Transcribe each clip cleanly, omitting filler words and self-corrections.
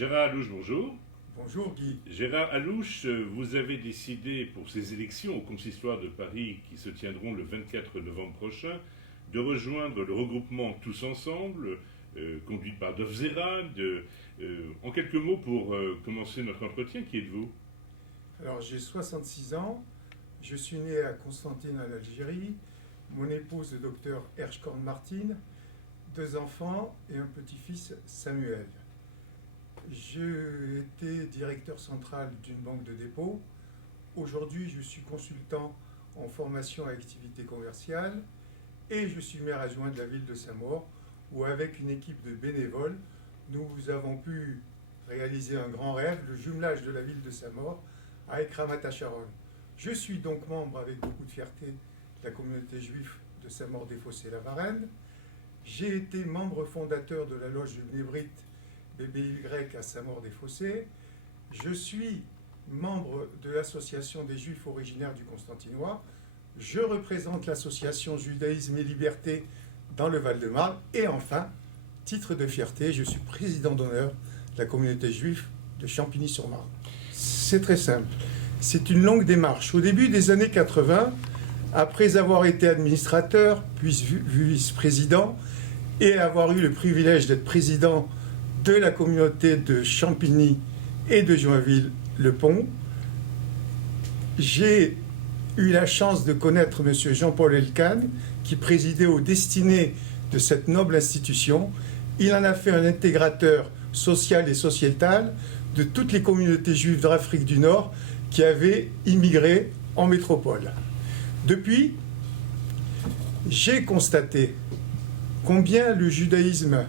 Gérard Alouche, bonjour. Bonjour Guy. Gérard Alouche, vous avez décidé pour ces élections au Consistoire de Paris qui se tiendront le 24 novembre prochain de rejoindre le regroupement Tous Ensemble, conduit par Dov Zerad. En quelques mots pour commencer notre entretien, qui êtes-vous? Alors j'ai 66 ans, je suis né à Constantine en Algérie, mon épouse le docteur Ershkorn Martin, 2 enfants et un petit-fils Samuel. J'ai été directeur central d'une banque de dépôt. Aujourd'hui, je suis consultant en formation à activité commerciale et je suis maire adjoint de la ville de Saint-Maur où, avec une équipe de bénévoles, nous avons pu réaliser un grand rêve, le jumelage de la ville de Saint-Maur avec Ramat-Acharon. Je suis donc membre avec beaucoup de fierté de la communauté juive de Saint-Maur-des-Fossés-la-Varenne. J'ai été membre fondateur de la loge du Bnei BBY à Saint-Maur-des-Fossés. Je suis membre de l'association des Juifs originaires du Constantinois. Je représente l'association Judaïsme et Liberté dans le Val-de-Marne. Et enfin, titre de fierté, je suis président d'honneur de la communauté juive de Champigny-sur-Marne. C'est très simple. C'est une longue démarche. Au début des années 80, après avoir été administrateur, puis vice-président, et avoir eu le privilège d'être président de la communauté de Champigny et de Joinville-le-Pont, j'ai eu la chance de connaître M. Jean-Paul Elkann, qui présidait aux destinées de cette noble institution. Il en a fait un intégrateur social et sociétal de toutes les communautés juives d'Afrique du Nord qui avaient immigré en métropole. Depuis, j'ai constaté combien le judaïsme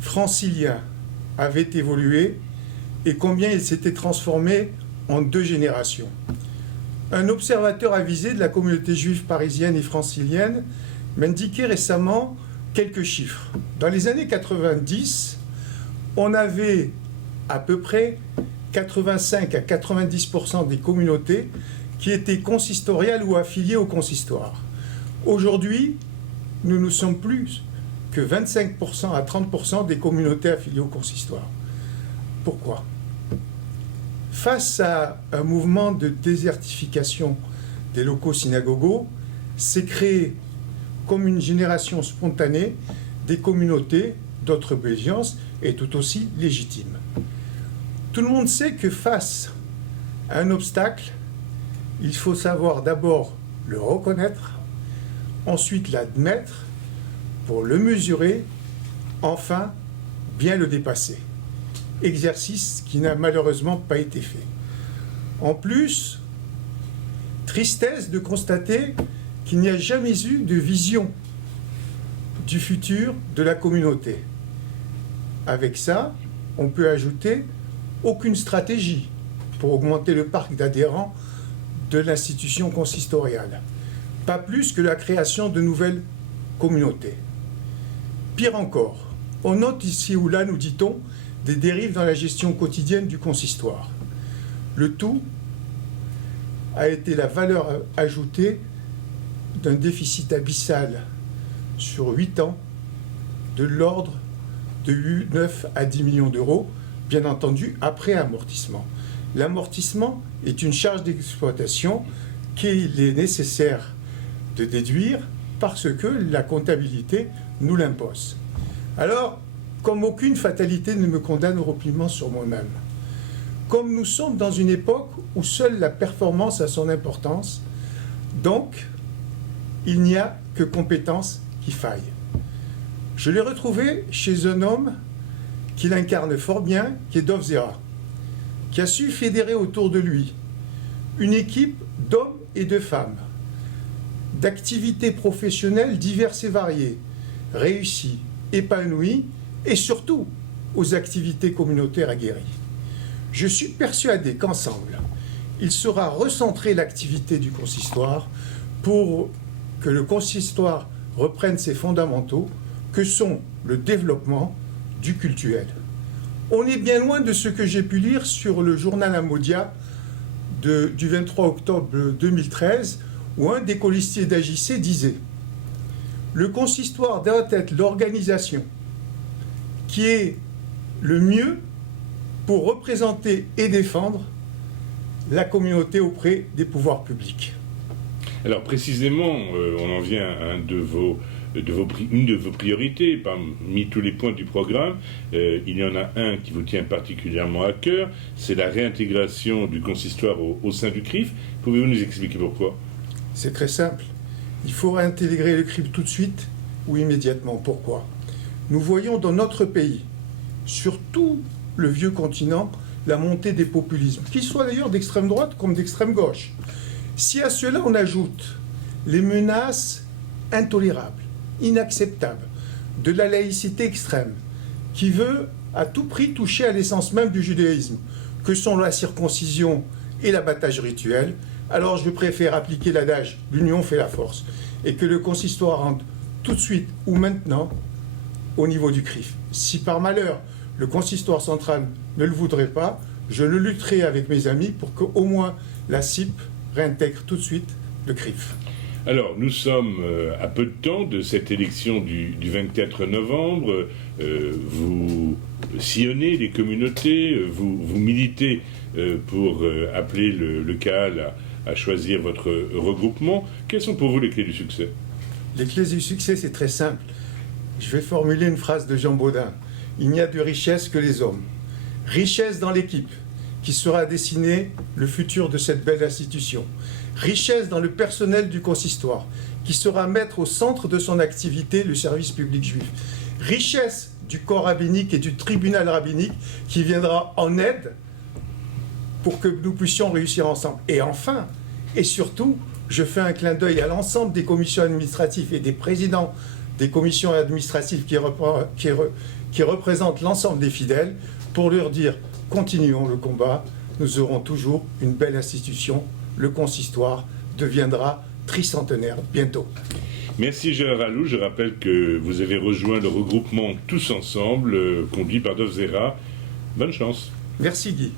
francilien avait évolué et combien il s'était transformé en 2 générations. Un observateur avisé de la communauté juive parisienne et francilienne m'indiquait récemment quelques chiffres. Dans les années 90, on avait à peu près 85 à 90% des communautés qui étaient consistoriales ou affiliées au consistoire. Aujourd'hui, nous ne sommes plus que 25% à 30% des communautés affiliées au consistoire. Pourquoi ? Face à un mouvement de désertification des locaux synagogaux, s'est créé comme une génération spontanée des communautés d'autres obédiences et tout aussi légitimes. Tout le monde sait que face à un obstacle, il faut savoir d'abord le reconnaître, ensuite l'admettre, pour le mesurer, enfin bien le dépasser. Exercice qui n'a malheureusement pas été fait. En plus, tristesse de constater qu'il n'y a jamais eu de vision du futur de la communauté. Avec ça, on peut ajouter aucune stratégie pour augmenter le parc d'adhérents de l'institution consistoriale. Pas plus que la création de nouvelles communautés. Pire encore, on note ici ou là, nous dit-on, des dérives dans la gestion quotidienne du consistoire. Le tout a été la valeur ajoutée d'un déficit abyssal sur 8 ans de l'ordre de 9 à 10 millions d'euros, bien entendu après amortissement. L'amortissement est une charge d'exploitation qu'il est nécessaire de déduire parce que la comptabilité nous l'impose. Alors, comme aucune fatalité ne me condamne au repliement sur moi-même, comme nous sommes dans une époque où seule la performance a son importance, donc il n'y a que compétence qui faille. Je l'ai retrouvé chez un homme qui l'incarne fort bien, qui est Dov Zerad, qui a su fédérer autour de lui une équipe d'hommes et de femmes, d'activités professionnelles diverses et variées, réussies, épanouies et surtout aux activités communautaires aguerries. Je suis persuadé qu'ensemble, il saura recentrer l'activité du consistoire pour que le consistoire reprenne ses fondamentaux, que sont le développement du cultuel. On est bien loin de ce que j'ai pu lire sur le journal Amodia du 23 octobre 2013, où un des colistiers d'AJC disait « Le consistoire doit être l'organisation qui est le mieux pour représenter et défendre la communauté auprès des pouvoirs publics. Alors précisément, on en vient à une de vos priorités. Parmi tous les points du programme, il y en a un qui vous tient particulièrement à cœur, c'est la réintégration du consistoire au sein du CRIF. Pouvez-vous nous expliquer pourquoi? C'est très simple. Il faut réintégrer le CRIF tout de suite ou immédiatement. Pourquoi? Nous voyons dans notre pays, sur tout le vieux continent, la montée des populismes, qu'ils soient d'ailleurs d'extrême droite comme d'extrême gauche. Si à cela on ajoute les menaces intolérables, inacceptables, de la laïcité extrême, qui veut à tout prix toucher à l'essence même du judaïsme, que sont la circoncision et l'abattage rituel, alors je préfère appliquer l'adage « l'union fait la force » et que le consistoire rentre tout de suite ou maintenant au niveau du CRIF. Si par malheur le consistoire central ne le voudrait pas, je le lutterai avec mes amis pour qu'au moins la CIP réintègre tout de suite le CRIF. Alors, nous sommes à peu de temps de cette élection du 24 novembre. Vous sillonnez les communautés, vous militez pour appeler le CAAL à choisir votre regroupement. Quelles sont pour vous les clés du succès? Les clés du succès, c'est très simple. Je vais formuler une phrase de Jean Baudin. Il n'y a de richesse que les hommes. Richesse dans l'équipe, qui sera dessinée le futur de cette belle institution. Richesse dans le personnel du consistoire, qui sera mettre au centre de son activité le service public juif. Richesse du corps rabbinique et du tribunal rabbinique, qui viendra en aide pour que nous puissions réussir ensemble. Et enfin, et surtout, je fais un clin d'œil à l'ensemble des commissions administratives et des présidents des commissions administratives qui représentent l'ensemble des fidèles, pour leur dire « Continuons le combat, nous aurons toujours une belle institution, le consistoire deviendra tricentenaire bientôt. » Merci Gérard Alou. Je rappelle que vous avez rejoint le regroupement Tous Ensemble, conduit par Dov Zera. Bonne chance. Merci Guy.